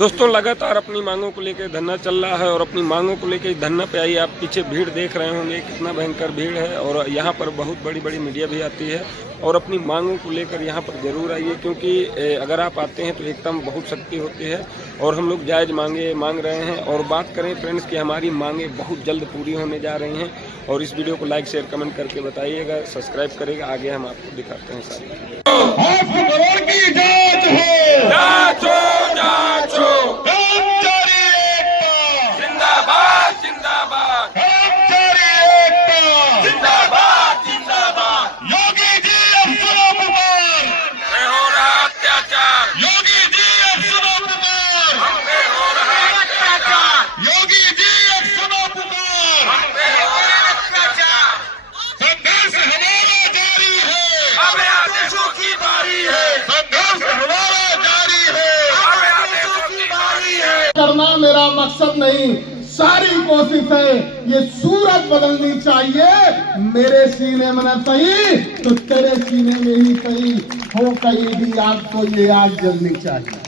दोस्तों लगातार अपनी मांगों को लेकर धरना चल रहा है और अपनी मांगों को लेकर धरना पे आई। आप पीछे भीड़ देख रहे होंगे कितना भयंकर भीड़ है और यहाँ पर बहुत बड़ी बड़ी मीडिया भी आती है और अपनी मांगों को लेकर यहाँ पर जरूर आइए, क्योंकि अगर आप आते हैं तो एकता में बहुत शक्ति होती है और हम लोग जायज़ मांग रहे हैं। और बात करें फ्रेंड्स कि हमारी मांगें बहुत जल्द पूरी होने जा रही हैं और इस वीडियो को लाइक शेयर कमेंट करके बताइएगा, सब्सक्राइब करेगा। आगे हम आपको दिखाते हैं सारी जिंदाबाद जिंदाबाद जिंदाबाद जिंदाबाद। योगी जी अब सुनो पुकार, हो रहा अत्याचार। योगी जी अब सुनो पुकार, हम पे हो रहा अत्याचार। योगी जी अब सुनो पुकार, हम पे हो रहा अत्याचार। संघर्ष हमारा जारी है, अब आदेशों की बारी है। संघर्ष हमारा जारी है, अब आदेशों की बारी है। करना मेरा मकसद नहीं, सारी कोशिश है ये सूरत बदलनी चाहिए। मेरे सीने में न सही तो तेरे सीने में ही सही हो, कहीं भी आग तो ये आग जलनी चाहिए।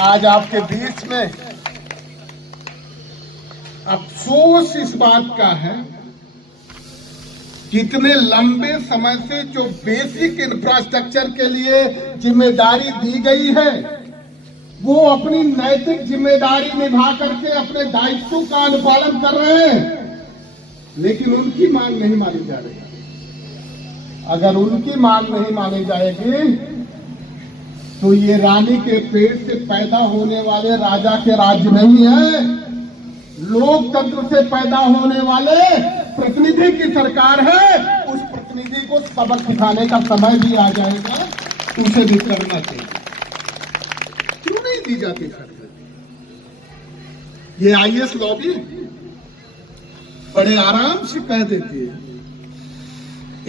आज आपके बीच में अफसोस इस बात का है कि इतने लंबे समय से जो बेसिक इंफ्रास्ट्रक्चर के लिए जिम्मेदारी दी गई है वो अपनी नैतिक जिम्मेदारी निभा करके अपने दायित्व का अनुपालन कर रहे हैं, लेकिन उनकी मांग नहीं मानी जा रही। अगर उनकी मांग नहीं मानी जाएगी तो ये रानी के पेट से पैदा होने वाले राजा के राज्य नहीं है, लोकतंत्र से पैदा होने वाले प्रतिनिधि की सरकार है। उस प्रतिनिधि को सबक सिखाने का समय भी आ जाएगा, उसे भी करना चाहिए। दी जाती है ये आईएएस लॉबी बड़े आराम से कह देती है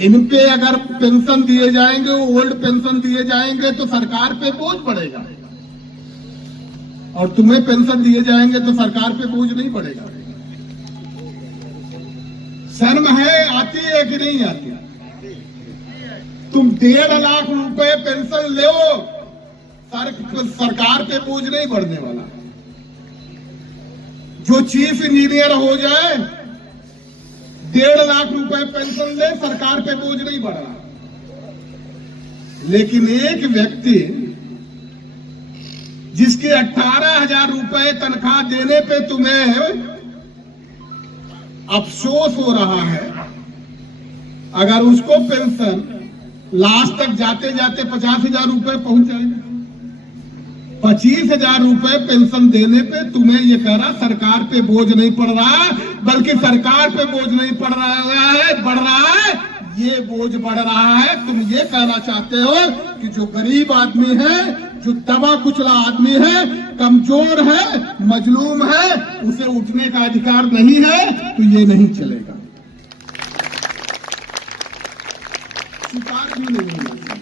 इन पे अगर पेंशन दिए जाएंगे, ओल्ड पेंशन दिए जाएंगे तो सरकार पे बोझ पड़ेगा, और तुम्हें पेंशन दिए जाएंगे तो सरकार पे बोझ नहीं पड़ेगा। शर्म है आती है कि नहीं आती? तुम 1.5 लाख रुपए पेंशन लो, सरकार पे बोझ नहीं बढ़ने वाला। जो चीफ इंजीनियर हो जाए 1.5 लाख रुपए पेंशन ले, सरकार पे बोझ नहीं बढ़ रहा। लेकिन एक व्यक्ति जिसके 18,000 रुपए तनख्वाह देने पे तुम्हें अफसोस हो रहा है, अगर उसको पेंशन लास्ट तक जाते जाते 50,000 रुपए पहुंच जाएगा, 25,000 रुपए पेंशन देने पे तुम्हें ये कह रहा सरकार पे बोझ नहीं पड़ रहा, बल्कि सरकार पे बोझ नहीं पड़ रहा है, बढ़ रहा है, ये बोझ बढ़ रहा है। तुम ये कहना चाहते हो कि जो गरीब आदमी है, जो दबा कुचला आदमी है, कमजोर है, मजलूम है, उसे उठने का अधिकार नहीं है, तो ये नहीं चलेगा। स्वीकार भी नहीं होगा।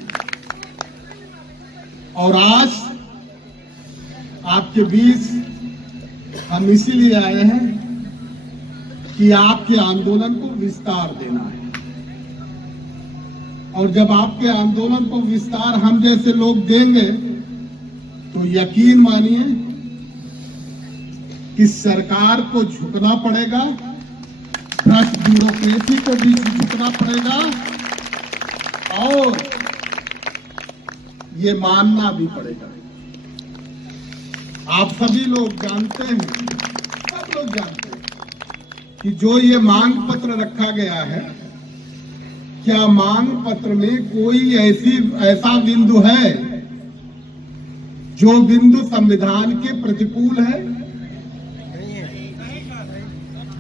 और आज आपके बीच हम इसीलिए आए हैं कि आपके आंदोलन को विस्तार देना है, और जब आपके आंदोलन को विस्तार हम जैसे लोग देंगे तो यकीन मानिए कि सरकार को झुकना पड़ेगा, भ्रष्ट ब्यूरोक्रेसी को भी झुकना पड़ेगा, और ये मानना भी पड़ेगा। आप सभी लोग जानते हैं, सब लोग जानते हैं कि जो ये मांग पत्र रखा गया है, क्या मांग पत्र में कोई ऐसा बिंदु है जो बिंदु संविधान के प्रतिकूल है?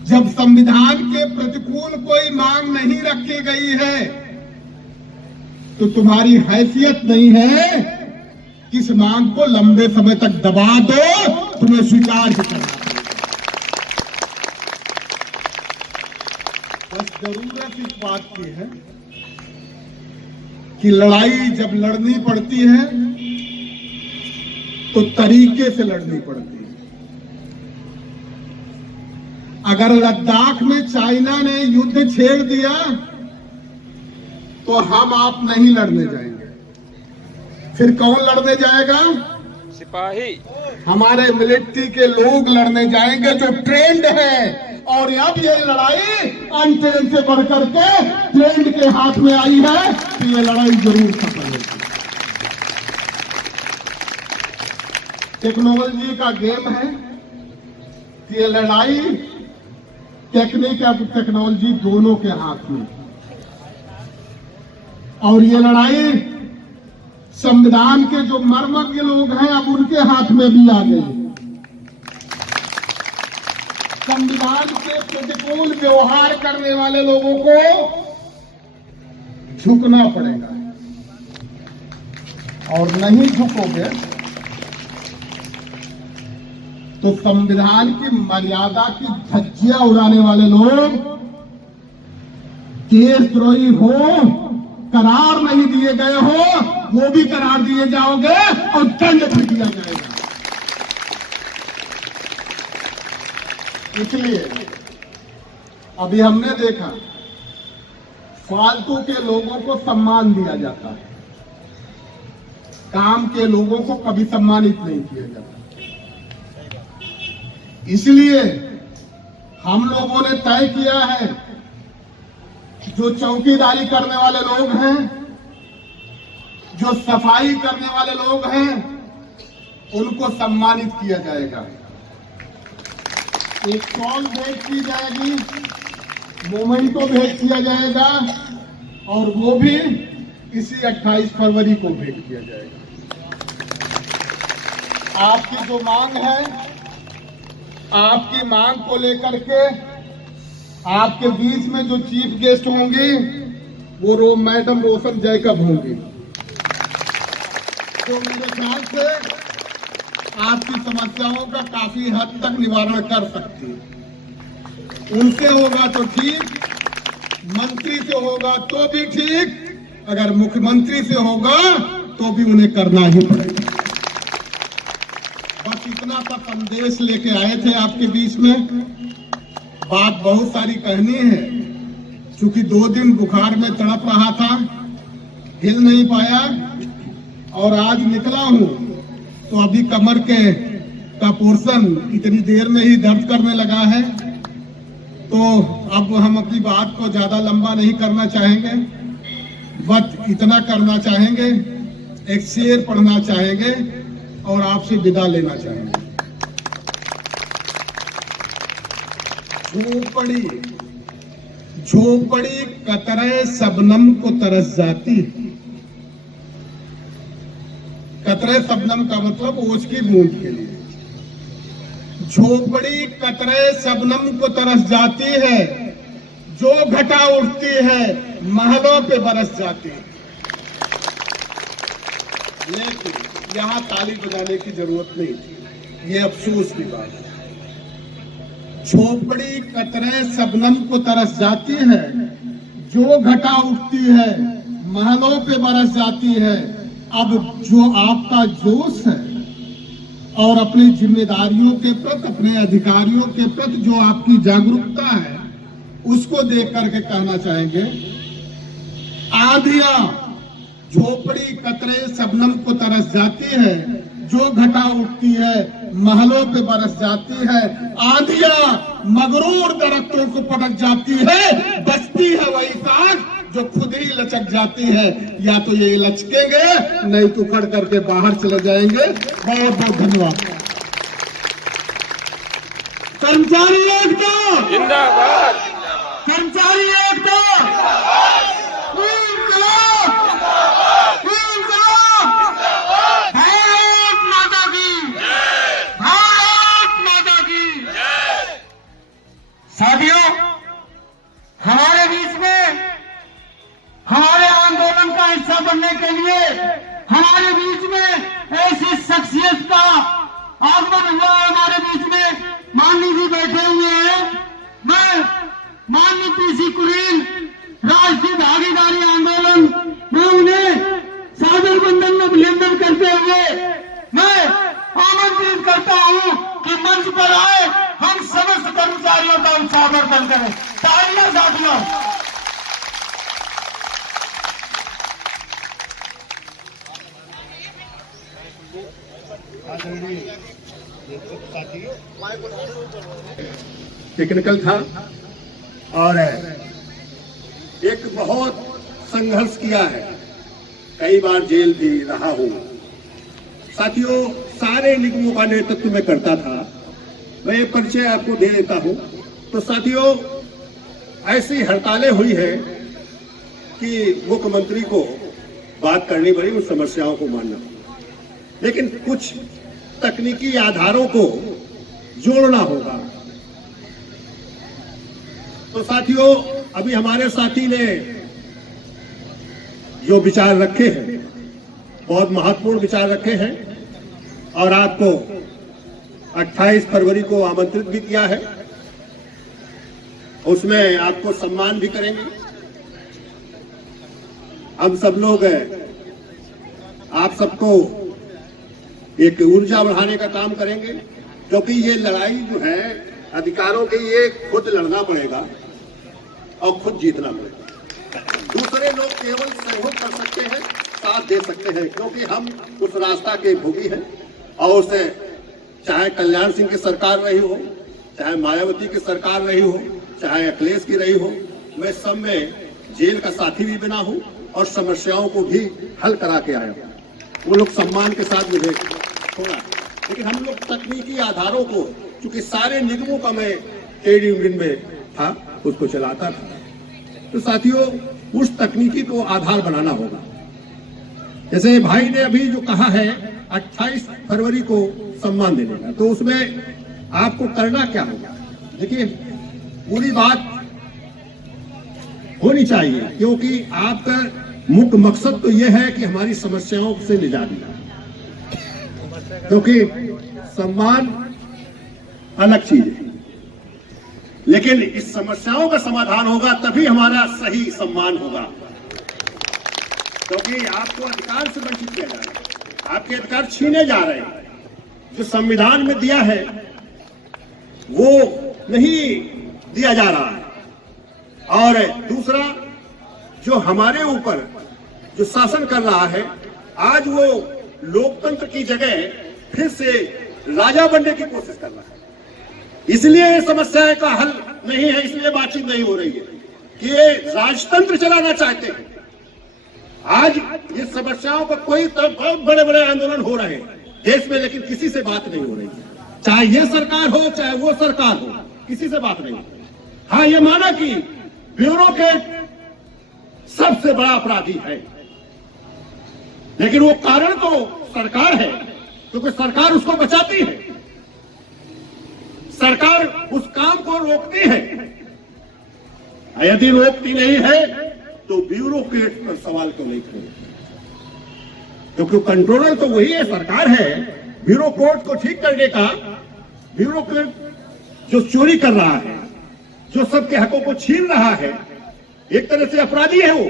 जब संविधान के प्रतिकूल कोई मांग नहीं रखी गई है तो तुम्हारी हैसियत नहीं है किस मांग को लंबे समय तक दबा दो, तुम्हें स्वीकार ही करना पड़ेगा। बस जरूरत इस बात की है कि लड़ाई जब लड़नी पड़ती है तो तरीके से लड़नी पड़ती है। अगर लद्दाख में चाइना ने युद्ध छेड़ दिया तो हम आप नहीं लड़ने जाएंगे, फिर कौन लड़ने जाएगा? सिपाही, हमारे मिलिट्री के लोग लड़ने जाएंगे जो ट्रेंड है। और अब ये लड़ाई अनट्रेंड से बढ़कर के ट्रेंड के हाथ में आई है, तो ये लड़ाई जरूर सफल होगी। टेक्नोलॉजी का गेम है, ये लड़ाई टेक्निक और टेक्नोलॉजी दोनों के हाथ में, और ये लड़ाई संविधान के जो मर्मज्ञ लोग हैं अब उनके हाथ में भी आ गई। संविधान के प्रतिकूल व्यवहार करने वाले लोगों को झुकना पड़ेगा, और नहीं झुकोगे तो संविधान की मर्यादा की धज्जियां उड़ाने वाले लोग देशद्रोही हो, करार नहीं दिए गए हो, वो भी करार दिए जाओगे और दंड भी दिया जाएगा। इसलिए अभी हमने देखा फालतू के लोगों को सम्मान दिया जाता है, काम के लोगों को कभी सम्मानित नहीं किया जाता। इसलिए हम लोगों ने तय किया है जो चौकीदारी करने वाले लोग हैं, जो सफाई करने वाले लोग हैं, उनको सम्मानित किया जाएगा। एक शॉल भेंट की जाएगी, मोमेंटो भेंट किया जाएगा, और वो भी इसी 28 फरवरी को भेंट किया जाएगा। आपकी जो मांग है, आपकी मांग को लेकर के आपके बीच में जो चीफ गेस्ट होंगी वो मैडम रोशन जैकब होंगी, तो मेरे ख्याल से आपकी समस्याओं का काफी हद तक निवारण कर सकती है। उनसे होगा तो ठीक, मंत्री से होगा तो भी ठीक, अगर मुख्यमंत्री से होगा तो भी उन्हें करना ही पड़ेगा। बस इतना सा संदेश लेके आए थे आपके बीच में। बात बहुत सारी कहनी है, क्योंकि 2 दिन बुखार में तड़प रहा था, हिल नहीं पाया, और आज निकला हूं तो अभी कमर का पोर्शन इतनी देर में ही दर्द करने लगा है। तो अब हम अपनी बात को ज्यादा लंबा नहीं करना चाहेंगे, बस इतना करना चाहेंगे, एक शेर पढ़ना चाहेंगे और आपसे विदा लेना चाहेंगे। झोपड़ी झोपड़ी कतरे शबनम को तरस जाती। कतरे शबनम का मतलब ओस की बूंद के लिए। झोपड़ी कतरे शबनम को तरस जाती है, जो घटा उठती है महलों पे बरस जाती है। लेकिन यहाँ ताली बजाने की जरूरत नहीं थी, ये अफसोस की बात है। झोपड़ी कतरे शबनम को तरस जाती है, जो घटा उठती है महलों पे बरस जाती है। अब जो आपका जोश है और अपनी जिम्मेदारियों के प्रति, अपने अधिकारियों के प्रति जो आपकी जागरूकता है, उसको देख करके कहना चाहेंगे, आंधियां झोपड़ी कतरे शबनम को तरस जाती है, जो घटा उठती है महलों पे बरस जाती है। आंधियां मगरूर दरख्तों को पटक जाती है, बचती है वही काट जो खुद ही लचक जाती है। या तो ये लचकेंगे, नहीं तो उखड़ करके बाहर चले जाएंगे। बहुत बहुत धन्यवाद। कर्मचारी एकता जिंदाबाद, कर्मचारी एकता, साथियों, हमारे बीच में हमारे आंदोलन का हिस्सा बनने के लिए हमारे बीच में ऐसी शख्सियत का आगमन हुआ। हमारे बीच में माननीय जी बैठे हुए हैं। मैं माननीय पीसी कुलीन राष्ट्रीय भागीदारी आंदोलन में उन्हें सादर बंधन में अभिनंदन करते हुए मैं आमंत्रित करता हूं कि मंच पर आए, हम समस्त कर्मचारियों का उत्साहवर्धन करें। तालियां साथियों। टेक्निकल था और एक बहुत संघर्ष किया है, कई बार जेल भी रहा हूं। साथियों, सारे निगमों का नेतृत्व मैं करता था। मैं ये परिचय आपको दे देता हूं। तो साथियों, ऐसी हड़तालें हुई है कि मुख्यमंत्री को बात करनी पड़ी, उन समस्याओं को मानना, लेकिन कुछ तकनीकी आधारों को जोड़ना होगा। तो साथियों, अभी हमारे साथी ने जो विचार रखे हैं, बहुत महत्वपूर्ण विचार रखे हैं और आपको 28 फरवरी को आमंत्रित भी किया है। उसमें आपको सम्मान भी करेंगे। हम सब लोग आप सबको एक ऊर्जा बढ़ाने का काम करेंगे, क्योंकि ये लड़ाई जो है अधिकारों की, ये खुद लड़ना पड़ेगा और खुद जीतना पड़ेगा। दूसरे लोग केवल सहयोग कर सकते हैं, साथ दे सकते हैं, क्योंकि हम उस रास्ता के भोगी हैं। और उसे चाहे कल्याण सिंह की सरकार रही हो, चाहे मायावती की सरकार रही हो, चाहे अखिलेश की रही हो, मैं सब में जेल का साथी भी बना हूं और समस्याओं को भी हल करा के आया हूं। वो लोग सम्मान के साथ मुझे छोड़ा, लेकिन हम लोग तकनीकी आधारों को, चूंकि सारे निगमों का मैं ट्रेड यूनियन में था, उसको चलाता था। तो साथियों, उस तकनीकी को आधार बनाना होगा। जैसे भाई ने अभी जो कहा है 28 फरवरी को सम्मान देने का, तो उसमें आपको करना क्या होगा? देखिए, पूरी बात होनी चाहिए, क्योंकि आपका मुख्य मकसद तो यह है कि हमारी समस्याओं से निजात दिलाना। क्योंकि सम्मान अलग चीज है, लेकिन इस समस्याओं का समाधान होगा तभी हमारा सही सम्मान होगा। क्योंकि आपको अधिकार से वंचित किया जा रहा है, आपके अधिकार छीने जा रहे हैं। जो संविधान में दिया है वो नहीं दिया जा रहा है। और दूसरा, जो हमारे ऊपर जो शासन कर रहा है, आज वो लोकतंत्र की जगह फिर से राजा बनने की कोशिश कर रहा है। इसलिए समस्या का हल नहीं है, इसलिए बातचीत नहीं हो रही है कि ये राजतंत्र चलाना चाहते हैं। आज ये समस्याओं पर कोई बहुत बड़े बड़े आंदोलन हो रहे हैं देश में, लेकिन किसी से बात नहीं हो रही है। चाहे ये सरकार हो, चाहे वो सरकार हो, किसी से बात नहीं हो रही। हाँ, ये माना कि ब्यूरोक्रेट सबसे बड़ा अपराधी है, लेकिन वो कारण तो सरकार है, क्योंकि सरकार उसको बचाती है, सरकार उस काम को रोकती है। यदि रोकती नहीं है तो ब्यूरोक्रेट पर सवाल क्यों नहीं खड़े? क्योंकि कंट्रोलर तो वही है, सरकार है। ब्यूरोक्रेट को ठीक करने का, ब्यूरोक्रेट जो चोरी कर रहा है, जो सबके हकों को छीन रहा है, एक तरह से अपराधी है वो।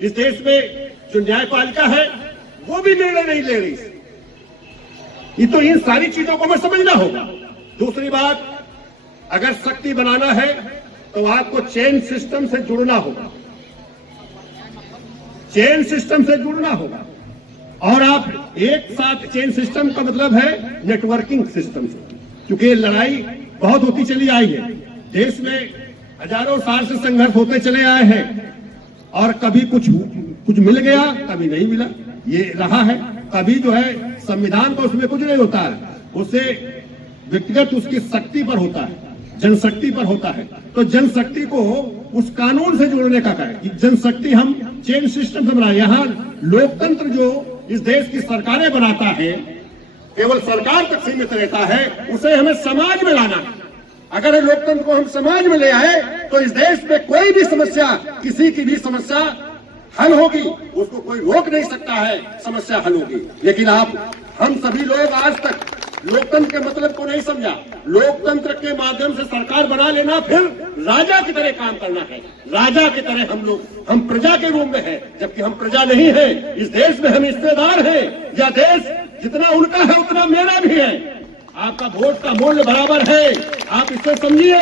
इस देश में जो न्यायपालिका है वो भी निर्णय नहीं ले रही। ये तो इन सारी चीजों को हमें समझना होगा। दूसरी बात, अगर शक्ति बनाना है तो आपको चेन सिस्टम से जुड़ना होगा, चेन सिस्टम से जुड़ना होगा। और आप एक साथ, चेन सिस्टम का मतलब है नेटवर्किंग सिस्टम से, क्योंकि लड़ाई बहुत होती चली आई है देश में, हजारों साल से संघर्ष होते चले आए हैं, और कभी कुछ मिल गया, कभी नहीं मिला, ये रहा है। कभी जो है संविधान पर उसमें कुछ नहीं होता है, उससे व्यक्तिगत उसकी शक्ति पर होता है, जनशक्ति पर होता है। तो जनशक्ति को उस कानून से जोड़ने का है कि जनशक्ति हम चेन सिस्टम से बनाए। यहाँ लोकतंत्र जो इस देश की सरकारें बनाता है, केवल सरकार तक सीमित रहता है, उसे हमें समाज में लाना है। अगर लोकतंत्र को हम समाज में ले आए तो इस देश में कोई भी समस्या, किसी की भी समस्या हल होगी, उसको कोई रोक नहीं सकता है, समस्या हल होगी। लेकिन हम सभी लोग आज तक लोकतंत्र के मतलब को नहीं समझा। लोकतंत्र के माध्यम से सरकार बना लेना, फिर राजा की तरह काम करना है। राजा की तरह हम प्रजा के रूप में हैं, जबकि हम प्रजा नहीं है। इस देश में हम हिस्सेदार हैं। यह देश जितना उनका है उतना मेरा भी है। आपका वोट का मूल्य बराबर है, आप इसे समझिए।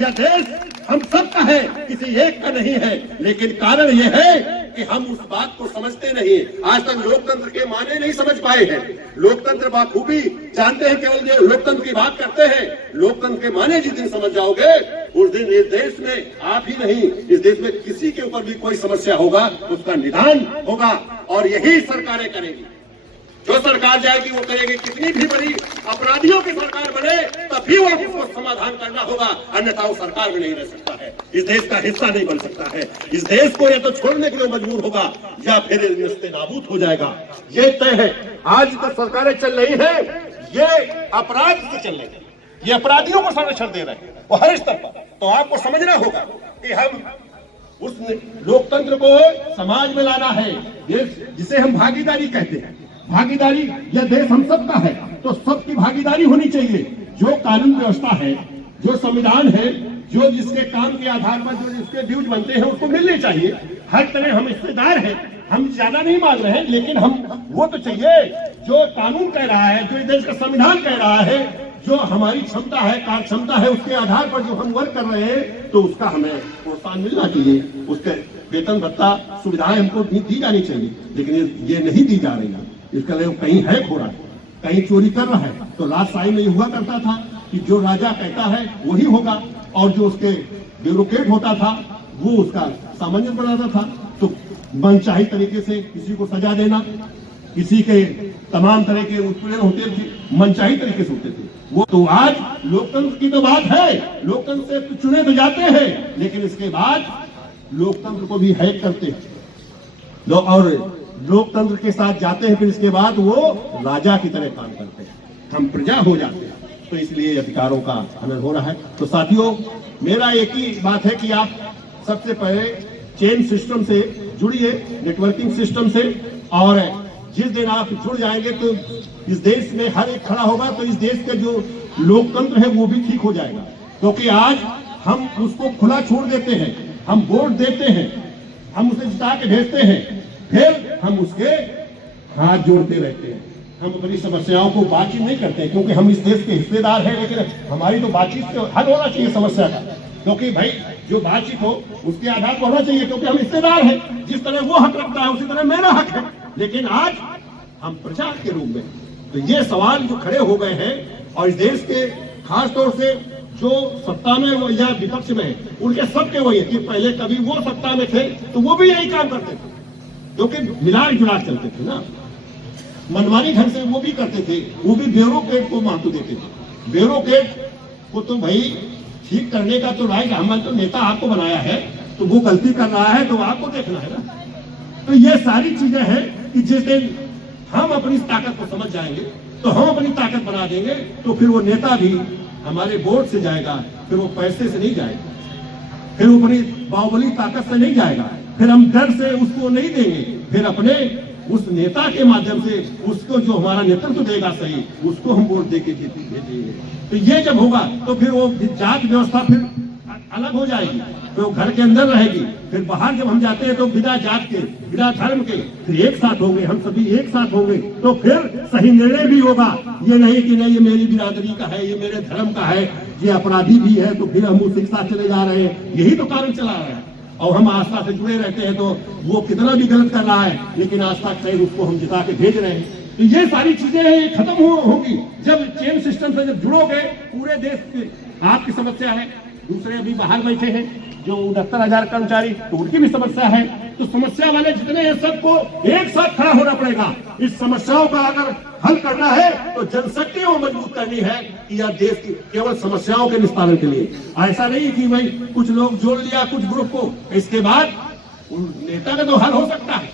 यह देश हम सबका है, किसी एक का नहीं है। लेकिन कारण यह है कि हम उस बात को समझते नहीं। आज तक लोकतंत्र के माने नहीं समझ पाए हैं। लोकतंत्र बाखूबी जानते हैं, केवल ये लोकतंत्र की बात करते हैं। लोकतंत्र के माने जिस दिन समझ जाओगे, उस दिन इस देश में आप ही नहीं, इस देश में किसी के ऊपर भी कोई समस्या होगा उसका निदान होगा, और यही सरकारें करेगी। जो सरकार जाएगी वो करेगी। कितनी भी बड़ी अपराधियों की सरकार बने तब भी वो उसको समाधान करना होगा, अन्यथा वो सरकार में नहीं रह सकता है, इस देश का हिस्सा नहीं बन सकता है। इस देश को या तो छोड़ने के लिए मजबूर होगा या फिर नाबूद हो जाएगा। ये तय है। आज तो सरकारें चल रही है, ये अपराध से चल रही है, ये अपराधियों को संरक्षण दे रहे हैं वो हर स्तर पर। तो आपको समझना होगा कि हम उस लोकतंत्र को समाज में लाना है, जिसे हम भागीदारी कहते हैं। भागीदारी, यह देश हम सबका है, तो सबकी भागीदारी होनी चाहिए। जो कानून व्यवस्था है, जो संविधान है, जो जिसके काम के आधार पर जो जिसके ड्यूज बनते हैं उसको मिलने चाहिए। हर तरह हम हिस्सेदार हैं, हम ज्यादा नहीं मांग रहे हैं, लेकिन हम वो तो चाहिए जो कानून कह रहा है, जो इस देश का संविधान कह रहा है, जो हमारी क्षमता है, कार्य क्षमता है, उसके आधार पर जो हम वर्क कर रहे हैं, तो उसका हमें प्रोत्साहन मिलना चाहिए। उसके वेतन भत्ता सुविधाएं हमको दी जानी चाहिए, लेकिन ये नहीं दी जा रही है। इसका लिए कहीं हैक हो रहा है, कहीं चोरी कर रहा है। तो राजशाही में हुआ करता था कि जो राजा कहता है वही होगा, और जो उसके ब्यूरोक्रेट होता था वो उसका सामान्य बनाता था। तो मनचाही तरीके से किसी को सजा देना, किसी के तमाम तरह के उत्पीड़न होते थे, मनचाही तरीके से होते थे वो। तो आज लोकतंत्र की तो बात है, लोकतंत्र से चुने तो जाते हैं, लेकिन इसके बाद लोकतंत्र को भी हैक करते हैं और लोकतंत्र के साथ जाते हैं, फिर इसके बाद वो राजा की तरह काम करते हैं, हम प्रजा हो जाते हैं। तो इसलिए अधिकारों का हनन हो रहा है। तो साथियों, मेरा एक ही बात है कि आप सबसे पहले चेन सिस्टम से जुड़िए, नेटवर्किंग सिस्टम से, और जिस दिन आप जुड़ जाएंगे तो इस देश में हर एक खड़ा होगा, तो इस देश के जो लोकतंत्र है वो भी ठीक हो जाएगा। क्योंकि आज हम उसको खुला छोड़ देते हैं, हम वोट देते हैं, हम उसे जिता के भेजते हैं, फिर हम उसके हाथ जोड़ते रहते हैं। हम अपनी समस्याओं को बातचीत नहीं करते, क्योंकि हम इस देश के हिस्सेदार हैं, लेकिन हमारी तो बातचीत से हल होना चाहिए समस्या का। क्योंकि भाई जो बातचीत हो उसके आधार पर होना चाहिए, क्योंकि हम हिस्सेदार हैं। जिस तरह वो हक रखता है उसी तरह मेरा हक है, लेकिन आज हम प्रजा के रूप में। तो ये सवाल जो खड़े हो गए हैं, और इस देश के खास तौर से जो सत्ता में या विपक्ष में है, उनके सबके वही है कि पहले कभी वो सत्ता में थे तो वो भी यही काम करते थे, क्योंकि मिलाड़ जुलाड़ चलते थे ना, मनमानी ढंग से वो भी करते थे। वो भी ब्यूरोक्रेट को महत्व देते थे। ब्यूरोक्रेट को तो भाई ठीक करने का तो राइट, हम तो नेता आपको बनाया है, तो वो गलती कर रहा है तो आपको देखना है ना। तो ये सारी चीजें हैं कि जिस दिन हम अपनी ताकत को समझ जाएंगे तो हम अपनी ताकत बना देंगे, तो फिर वो नेता भी हमारे वोट से जाएगा, फिर वो पैसे से नहीं जाएगा, फिर वो अपनी बाहुबली ताकत से नहीं जाएगा, फिर हम डर से उसको नहीं देंगे, फिर अपने उस नेता के माध्यम से उसको जो हमारा नेतृत्व देगा सही, उसको हम वोट देके भेजेंगे। तो ये जब होगा तो फिर वो जात व्यवस्था फिर अलग हो जाएगी, तो घर के अंदर रहेगी। फिर बाहर जब हम जाते हैं तो बिना जात के, बिना धर्म के फिर एक साथ होंगे, हम सभी एक साथ होंगे, तो फिर सही निर्णय भी होगा। ये नहीं कि नहीं ये मेरी बिरादरी का है, ये मेरे धर्म का है, ये अपराधी भी है तो फिर हम उसी के साथ चले जा रहे हैं। यही तो कारण चला रहा है, और हम आस्था से जुड़े रहते हैं, तो वो कितना भी गलत कर रहा है लेकिन आस्था से उसको हम जिता के भेज रहे हैं। तो ये सारी चीजें खत्म होंगी जब चेन सिस्टम से जब जुड़ोगे। पूरे देश की आपकी समस्या है, दूसरे अभी बाहर बैठे हैं जो 69,000 कर्मचारी, तो उनकी भी समस्या है। तो समस्या वाले जितने हैं सबको एक साथ खड़ा होना पड़ेगा। इस समस्याओं का अगर हल करना है तो जनशक्ति को मजबूत करनी है कि यह देश की केवल समस्याओं के निस्तारण के लिए। ऐसा नहीं कि भाई कुछ लोग जोड़ लिया कुछ ग्रुप को, इसके बाद नेता का तो हल हो सकता है,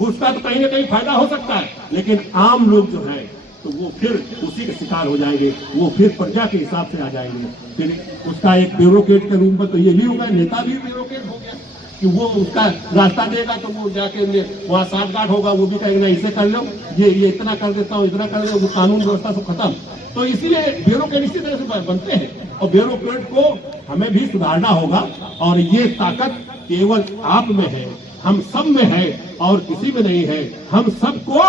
उसका तो कहीं ना कहीं फायदा हो सकता है, लेकिन आम लोग जो है तो वो फिर उसी के शिकार हो जाएंगे, वो फिर प्रजा के हिसाब से आ जाएंगे। फिर उसका एक ब्यूरोक्रेट के रूप में तो ये भी होगा, नेता भी ब्यूरोक्रेट हो गया कि वो उसका रास्ता देगा तो वो जाके वहाँ साठगांठ होगा, वो भी कहेगा इसे कर लो, ये इतना कर देता हूँ, इतना कर दो, वो कानून व्यवस्था से खत्म। तो इसीलिए ब्यूरोक्रेट इसी तरह से बनते हैं, और ब्यूरोक्रेट को हमें भी सुधारना होगा। और ये ताकत केवल आप में है, हम सब में है और किसी में नहीं है। हम सबको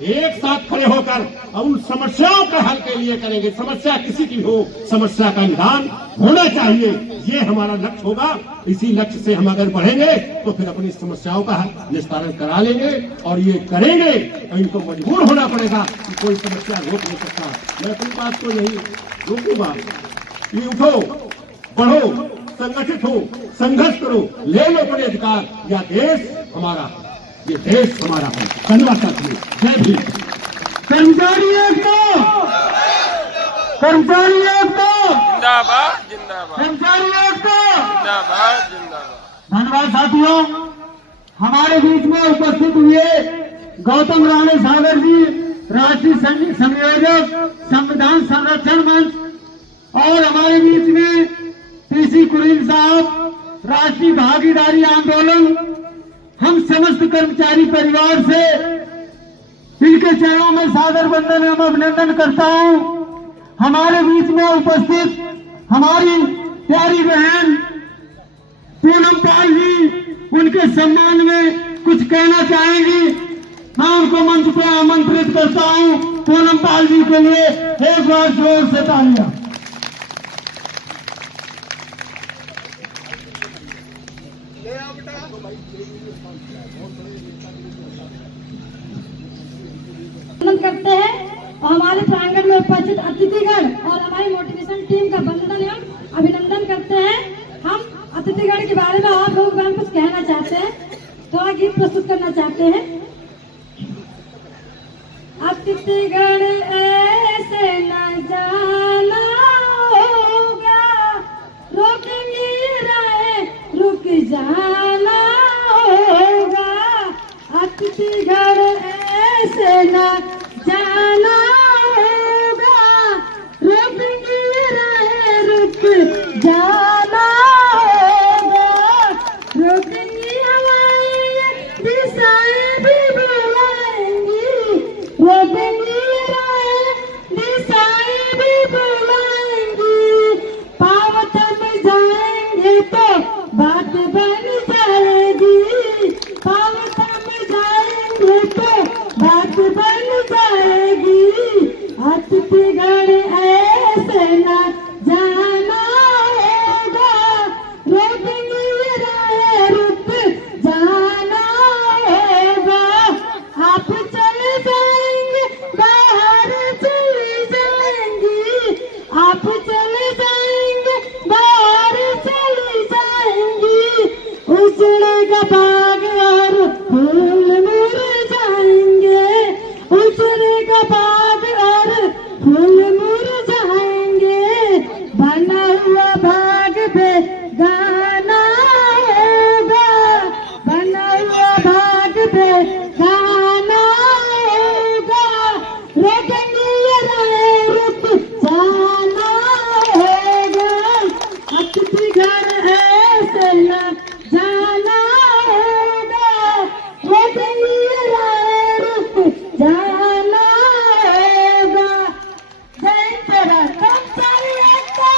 एक साथ खड़े होकर और उन समस्याओं का हल के लिए करेंगे। समस्या किसी की हो, समस्या का निदान होना चाहिए, ये हमारा लक्ष्य होगा। इसी लक्ष्य से हम अगर बढ़ेंगे तो फिर अपनी समस्याओं का निस्तारण करा लेंगे और ये करेंगे और इनको मजबूर होना पड़ेगा कि कोई समस्या रोक नहीं सकता। मैं अपनी बात को यही रोकूंगा कि उठो, बढ़ो, संगठित हो, संघर्ष करो, ले लो अपने अधिकार। यह देश हमारा, ये देश हमारा है। धन्यवाद साथियों, जय भीम। कर्मचारी एकता, कर्मचारी एकता, जिंदाबाद जिंदाबाद कर्मचारी एकता। जिंदाबाद जिंदाबाद। धन्यवाद साथियों। हमारे बीच में उपस्थित हुए गौतम राणे सागर जी, राष्ट्रीय संयोजक संविधान संरक्षण मंच, और हमारे बीच में पीसी कुरील साहब, राष्ट्रीय भागीदारी आंदोलन। हम समस्त कर्मचारी परिवार से इनके चरणों में सादर वंदन एवं अभिनंदन करता हूं। हमारे बीच में उपस्थित हमारी प्यारी बहन पूनम पाल जी, उनके सम्मान में कुछ कहना चाहेंगी। मैं उनको मंच पर आमंत्रित करता हूं। पूनम पाल जी के लिए एक बार जोर से तालियां। करते हैं और हमारे प्रांगण में उपस्थित अतिथिगण और हमारी मोटिवेशन टीम का वंदन एवं अभिनंदन करते हैं। हम अतिथिगण के बारे में आप लोग कुछ कहना चाहते हैं, थोड़ा गीत प्रस्तुत करना चाहते हैं। अतिथिगण ऐसे न जाना होगा, रोकेंगे राय रुक जाना होगा। अतिथिगण ऐसे न जाना होगा, रोकेंगे राय रुक जाना होगा। रोकेंगे हवाएं दिशाएं भी बुलाएंगी, रोकेंगे राय दिशाएं भी बुलाएंगी। पाँव थम जाएंगे तो बात बन जाएगी, पाँव थम जाएंगे तो बात बन जाएगी। अतिथिगण ऐसे न जाना होगा, रोकेंगे राय रुक जाना होगा। आप चले जाएंगे बाहर चली जाएंगी, आप चले जाएंगे बाहर चली जाएंगी। उजड़ेगा बाग और फूल मुरझाएंगे, उजड़ेगा बाग और फूल मुरझाएंगे। बना हुआ बाग बेगाना होगा, बना हुआ बाग बेगाना होगा। रोकेंगे राय रुक जाना होगा। अतिथिगण ऐसे न जाना होगा, रोकेंगे राय रुक जाना होगा। जय तेरा कर्मचारी एकता,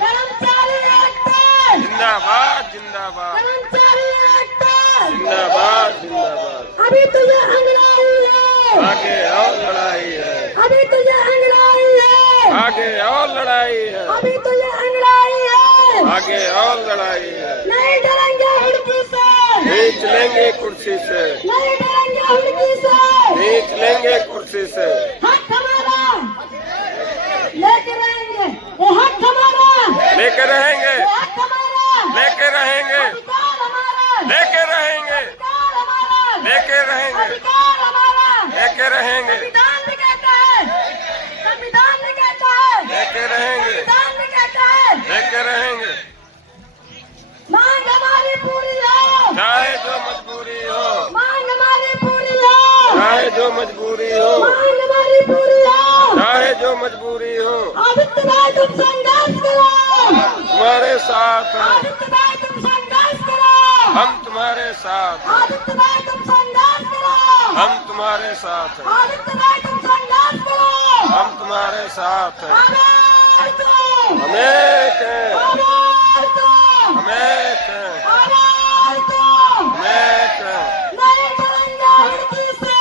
कर्मचारी एकता, जिंदाबाद जिंदाबाद कर्मचारी एकता। जिंदाबाद जिंदाबाद। अभी तुझे अंगड़ाई है, आगे और लड़ाई है, अभी तुझे अंगड़ाई है, आगे और लड़ाई है, अभी तुझे अंगड़ाई है। आगे और लड़ाई है। नहीं डरेंगे हुड़की से, खींच लेंगे कुर्सी से, नहीं डरेंगे हुड़की से। खींच लेंगे कुर्सी से। हक हमारा लेके रहेंगे, ये हक हमारा लेके रहेंगे, ये हक हमारा लेके रहेंगे, अधिकार हमारा लेके रहेंगे, अधिकार हमारा लेके रहेंगे, अधिकार हमारा। लेके रहेंगे, संविधान भी कहता है, संविधान भी कहता है, लेके रहेंगे, संविधान भी कहता है। लेके रहेंगे। मांग हमारी पूरी हो, चाहे जो मजबूरी हो, मांग हमारी पूरी हो, चाहे जो मजबूरी हो, मांग हमारी पूरी हो। चाहे जो मजबूरी हो। आदित्य भाई तुम संघर्ष करो, तुम्हारे साथ हैं, आदित्य भाई तुम संघर्ष करो, हम तुम्हारे साथ हैं, आदित्य भाई तुम संघर्ष करो, हम तुम्हारे साथ हैं, आदित्य भाई तुम संघर्ष करो। हम तुम्हारे साथ हैं। आभार दो, हम एक हैं, आभार दो, हम एक हैं, आभार दो। हम एक हैं। नहीं डरेंगे हुड़की से,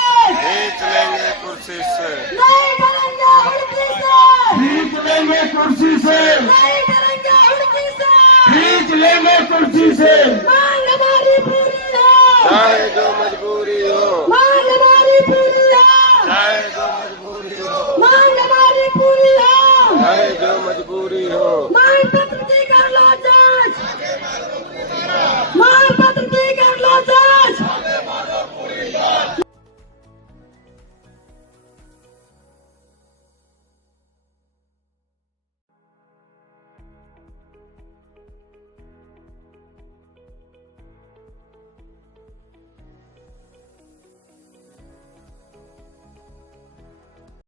लेंगे कुर्सी से, नहीं डरेंगे हुड़की से, खींच लेंगे कुर्सी से।